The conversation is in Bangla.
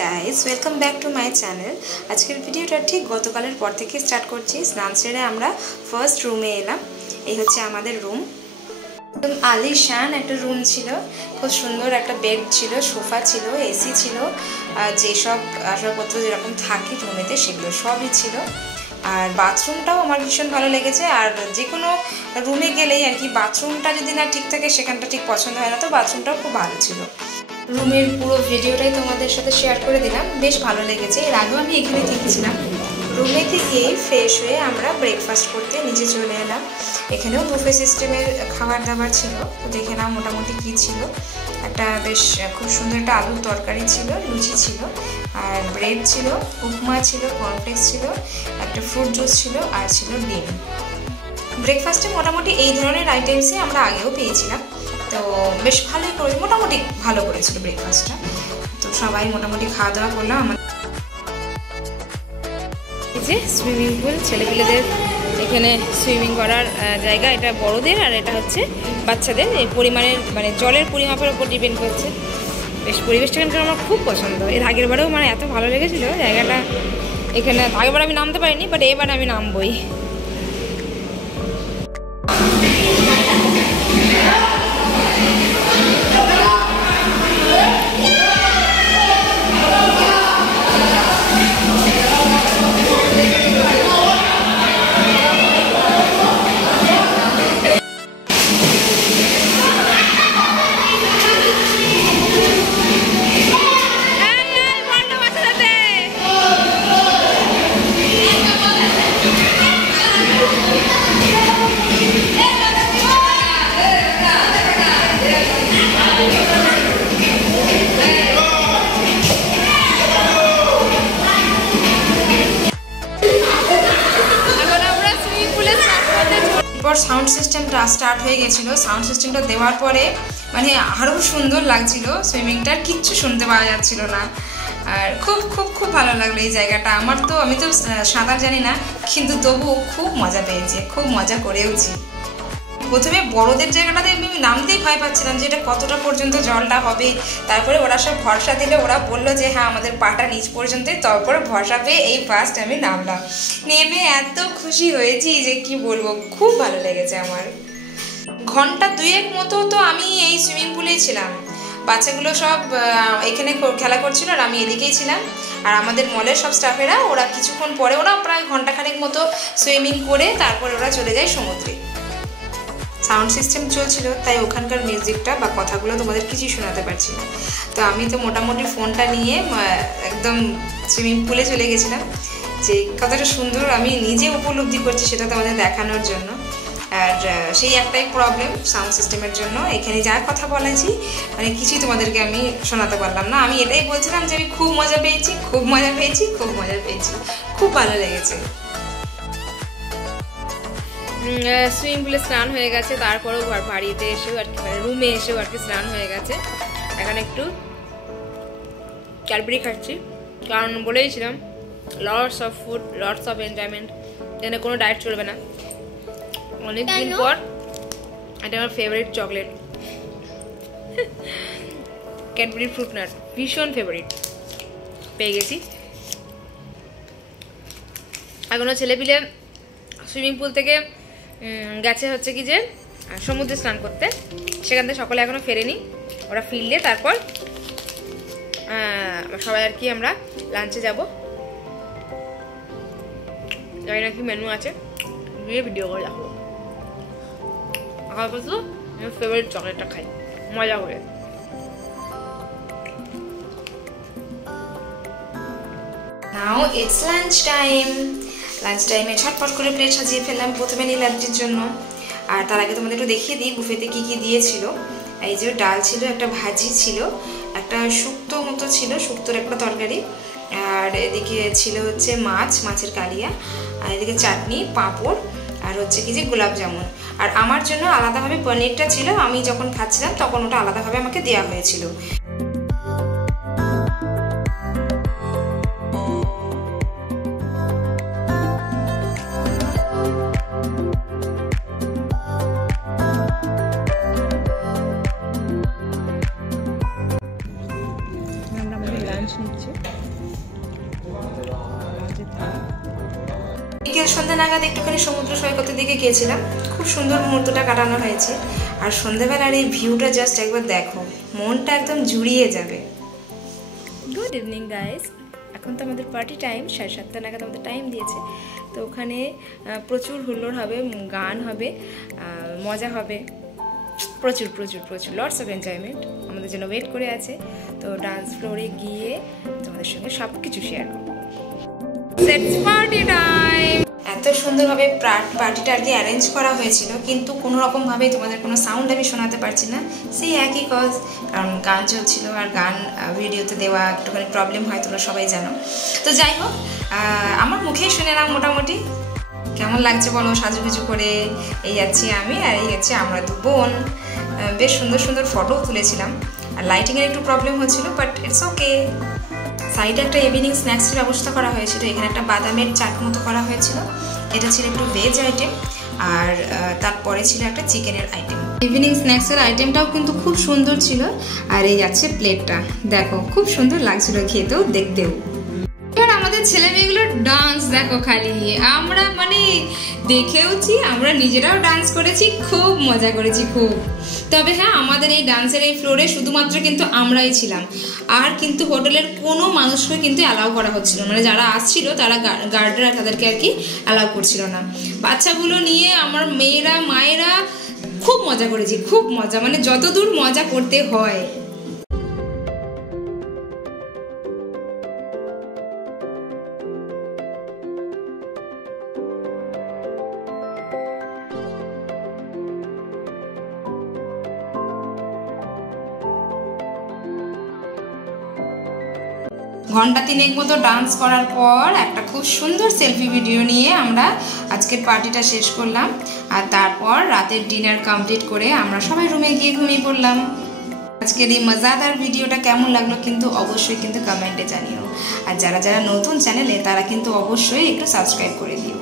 Guys welcome back to my channel. আজকের ভিডিওটা ঠিক গতকালের পর থেকে স্টার্ট করছি। স্নান সেরে আমরা ফার্স্ট রুমে এলাম। এই হচ্ছে আমাদের রুম। একদম আলিশান একটা রুম ছিল, খুব সুন্দর একটা বেড ছিল, সোফা ছিল, এসি ছিল, আর যেসব আসবাবপত্র যেরকম থাকে রুমেতে সেগুলো সবই ছিল। আর বাথরুমটাও আমার ভীষণ ভালো লেগেছে। আর যে কোনো রুমে গেলেই আর কি বাথরুমটা যদি না ঠিক থাকে সেখানটা ঠিক পছন্দ হয় না, তো বাথরুমটাও খুব ভালো ছিল। রুমের পুরো ভিডিওটাই তোমাদের সাথে শেয়ার করে দিলাম, বেশ ভালো লেগেছে। এর আগেও আমি এখানে থেকেছিলাম। রুমে থেকেই ফ্রেশ হয়ে আমরা ব্রেকফাস্ট করতে নিচে চলে এলাম। এখানেও বুফে সিস্টেমের খাবার দাবার ছিল, তো দেখে নাও মোটামুটি কী ছিল। একটা বেশ খুব সুন্দর একটা আলুর তরকারি ছিল, লুচি ছিল, আর ব্রেড ছিল, উপমা ছিল, কর্নফ্লেক্স ছিল, একটা ফ্রুট জুস ছিল, আর ছিল ডিম। ব্রেকফাস্টে মোটামুটি এই ধরনের আইটেমসই আমরা আগেও পেয়েছিলাম, তো বেশ ভালোই করেছে, মোটামুটি ভালো করেছিল ব্রেকফাস্টটা। তো সবাই মোটামুটি খাওয়া দাওয়া করলাম। আমার এই যে সুইমিং পুল, ছেলেপিলেদের এখানে সুইমিং করার জায়গা। এটা বড়দের আর এটা হচ্ছে বাচ্চাদের। এই পরিমাণের মানে জলের পরিমাপের উপর ডিপেন্ড করছে। বেশ পরিবেশটা এখানকার আমার খুব পছন্দ। এর আগের বারেও মানে এত ভালো লেগেছিলো জায়গাটা। এখানে আগেরবার আমি নামতে পারিনি, বাট এবার আমি নামবই। সাউন্ড সিস্টেমটা স্টার্ট হয়ে গেছিলো। সাউন্ড সিস্টেমটা দেওয়ার পরে মানে আরও সুন্দর লাগছিল সুইমিংটা, কিচ্ছু শুনতে পাওয়া যাচ্ছিল না। আর খুব খুব খুব ভালো লাগলো এই জায়গাটা। আমি তো সাঁতার জানি না, কিন্তু তবুও খুব মজা পেয়েছি, খুব মজা করেওছি। প্রথমে বড়দের জায়গাটাতে আমি নামতেই ভয় পাচ্ছিলাম যে এটা কতটা পর্যন্ত জলটা হবে। তারপরে ওরা সব ভরসা দিলে, ওরা বললো যে হ্যাঁ আমাদের পাটা নিচ পর্যন্তই। তারপরে ভরসা পেয়ে এই ফার্স্ট আমি নামলাম। নেমে এত খুশি হয়েছি যে কি বলবো, খুব ভালো লেগেছে আমার। ঘন্টা দুয়েক মতো তো আমি এই সুইমিং পুলেই ছিলাম। বাচ্চাগুলো সব এখানে খেলা করছিল আর আমি এদিকেই ছিলাম। আর আমাদের মলের সব স্টাফেরা ওরা কিছুক্ষণ পরে, ওরা প্রায় ঘন্টাখানেক মতো সুইমিং করে তারপরে ওরা চলে যায় সমুদ্রে। সাউন্ড সিস্টেম চলছিল, তাই ওখানকার মিউজিকটা বা কথাগুলো তোমাদের কিছুই শোনাতে পারছি না। তো আমি তো মোটামুটি ফোনটা নিয়ে একদম সুইমিং পুলে চলে গেছিলাম। যে কতটা সুন্দর আমি নিজে উপলব্ধি করছি সেটা তোমাদের দেখানোর জন্য। আর সেই একটাই প্রবলেম সাউন্ড সিস্টেমের জন্য, এখানে যা কথা বলেছি মানে কিছুই তোমাদেরকে আমি শোনাতে পারলাম না। আমি এটাই বলছিলাম যে আমি খুব মজা পেয়েছি, খুব মজা পেয়েছি, খুব মজা পেয়েছি, খুব ভালো লেগেছে। সুইমিং পুলে স্নান হয়ে গেছে, তারপরেও বাড়িতে এসেও আর কি মানে রুমে এসেও আর কি স্নান হয়ে গেছে। এখন একটু ক্যাডবেরি খাচ্ছি, কারণ বলেইছিলাম lots of food, lots of enjoyment, এখানে কোনো ডায়েট চলবে না। অনেকদিন পর এটা আমার favourite chocolate, Cadbury fruit nut, ভীষণ ফেভারিট পেয়ে গেছি। এখনও ছেলেপিলে সুইমিং পুল থেকে গেছে হচ্ছে কি যে সমুদ্রে স্নান করতে, সেখান থেকে সকলে এখনো ফেরেনি, ওরা ফিরলে তারপর সবাই আর কি আমরা লাঞ্চে যাব। জানি না কি মেনু আছে, গিয়ে ভিডিও করে রাখবো। আপাতত আমার ফেভারিট চকলেটটা খাই মজা করে। Now it's lunch time. Lunch টাইমে ছটপট করে প্লেট সাজিয়ে ফেললাম প্রথমে নীলাদ্রির জন্য। আর তার আগে তোমাদের একটু দেখিয়ে দিই বুফেতে কী কী দিয়েছিল। এই যে ডাল ছিল, একটা ভাজি ছিল, একটা শুক্তো মতো ছিল, শুক্তোর একটা তরকারি, আর এদিকে ছিল হচ্ছে মাছের কালিয়া, আর এদিকে চাটনি, পাঁপড়, আর হচ্ছে কি যে গোলাপ জামুন। আর আমার জন্য আলাদাভাবে পনিরটা ছিল, আমি যখন খাচ্ছিলাম তখন ওটা আলাদাভাবে আমাকে দেওয়া হয়েছিল। নিচ্ছে। বিকেল সন্ধ্যা নাগাদ একটুখানি সমুদ্র সৈকতের দিকে গিয়েছিলাম, খুব সুন্দর মুহূর্তটা কাটানো হয়েছে। আর সন্ধ্যাবেলার এই ভিউটা জাস্ট একবার দেখো, মনটা একদম জুড়িয়ে যাবে। গুড ইভিনিং গাইস, এখন তো আমাদের পার্টি টাইম, 7:30 নাগাদ আমাদের টাইম দিয়েছে। তো ওখানে প্রচুর হুল্লোড় হবে, গান হবে, মজা হবে, প্রচুর প্রচুর প্রচুর লটস অফ এনজয়মেন্ট আমাদের জন্য ওয়েট করে আছে। তো ডান্স ফ্লোরে গিয়ে তোমাদের সঙ্গে সব কিছু শেয়ার করবো। Party time. এত সুন্দরভাবে পার্টিটা আর কি অ্যারেঞ্জ করা হয়েছিল, কিন্তু কোনো রকমভাবেই তোমাদের কোনো সাউন্ড আমি শোনাতে পারছি না, সেই একই কজ, কারণ গান চলছিল আর গান ভিডিওতে দেওয়া একটুখানি প্রবলেম হয়, তোমরা সবাই জানো। তো যাই হোক, আমার মুখেই শুনে নাও মোটামুটি কেমন লাগছে বলো সাজুগুজু করে। এই যাচ্ছি আমি আর এই হচ্ছে আমরা দু বোন। বেশ সুন্দর সুন্দর ফটোও তুলেছিলাম, আর লাইটিংয়ের একটু প্রবলেম হচ্ছিল, বাট ইটস ওকে। সাইডে একটা ইভিনিং স্ন্যাক্সের ব্যবস্থা করা হয়েছিল, এখানে একটা বাদামের চাট মতো করা হয়েছিল, এটা ছিল একটু ভেজ আইটেম, আর তারপরে ছিল একটা চিকেনের আইটেম। ইভিনিং স্ন্যাক্সের আইটেমটাও কিন্তু খুব সুন্দর ছিল। আর এই যাচ্ছে প্লেটটা, দেখো খুব সুন্দর লাগছিল খেতেও দেখতেও। এবার আমাদের ছেলে মেয়েগুলোর ডান্স দেখো খালি, আমরা মানে দেখেওছি, আমরা নিজেরাও ডান্স করেছি, খুব মজা করেছি খুব। তবে হ্যাঁ, আমাদের এই ডান্সের এই ফ্লোরে শুধুমাত্র কিন্তু আমরাই ছিলাম, আর কিন্তু হোটেলের কোনো মানুষকে কিন্তু অ্যালাউ করা হচ্ছিল, মানে যারা আসছিল তারা গার্ডরা তাদেরকে আর কি অ্যালাউ করছিল না। বাচ্চাগুলো নিয়ে আমার মেয়েরা মায়েরা খুব মজা করেছি, খুব মজা, মানে যতদূর মজা করতে হয়। ঘন্টা 3 মতো ডান্স করার পর একটা খুব সুন্দর সেলফি ভিডিও নিয়ে আমরা আজকের পার্টিটা শেষ করলাম। আর তারপর রাতের ডিনার কমপ্লিট করে আমরা সবাই রুমে গিয়ে ঘুমিয়ে পড়লাম। আজকের এই মজাদার ভিডিওটা কেমন লাগলো কিন্তু অবশ্যই কিন্তু কমেন্টে জানিও। আর যারা যারা নতুন চ্যানেলে তারা কিন্তু অবশ্যই একটু সাবস্ক্রাইব করে দিও।